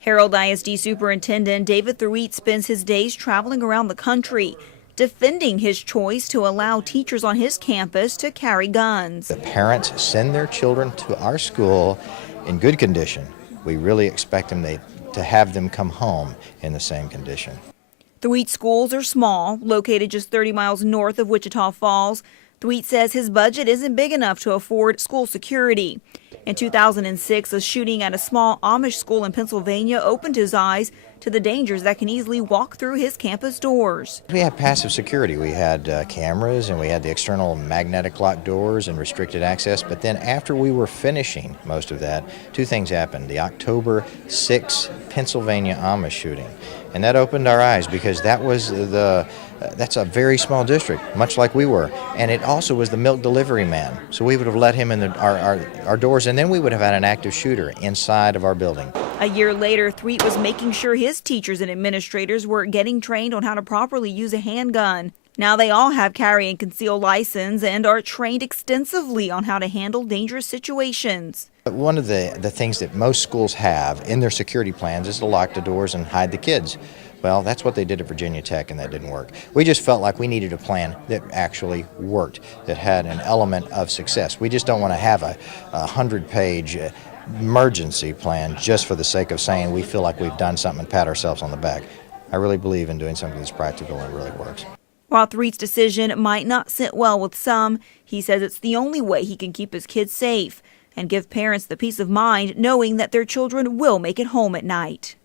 Harrold ISD Superintendent David Thweat spends his days traveling around the country, defending his choice to allow teachers on his campus to carry guns. The parents send their children to our school in good condition. We really expect them to have them come home in the same condition. Thweat schools are small, located just 30 miles north of Wichita Falls. Thweat says his budget isn't big enough to afford school security. In 2006, a shooting at a small Amish school in Pennsylvania opened his eyes to the dangers that can easily walk through his campus doors. We had passive security. We had cameras, and we had the external magnetic lock doors and restricted access. But then after we were finishing most of that, two things happened. The October 6 Pennsylvania Amish shooting. And that opened our eyes because that was that's a very small district, much like we were. And it also was the milk delivery man. So we would have let him in our doors, and then we would have had an active shooter inside of our building. A year later, Thweat was making sure his teachers and administrators were getting trained on how to properly use a handgun. Now they all have carry and conceal license and are trained extensively on how to handle dangerous situations. One of the things that most schools have in their security plans is to lock the doors and hide the kids. Well, that's what they did at Virginia Tech, and that didn't work. We just felt like we needed a plan that actually worked, that had an element of success. We just don't want to have a 100-page emergency plan just for the sake of saying we feel like we've done something and pat ourselves on the back. I really believe in doing something that's practical and really works. While Thweat's decision might not sit well with some, he says it's the only way he can keep his kids safe and give parents the peace of mind knowing that their children will make it home at night.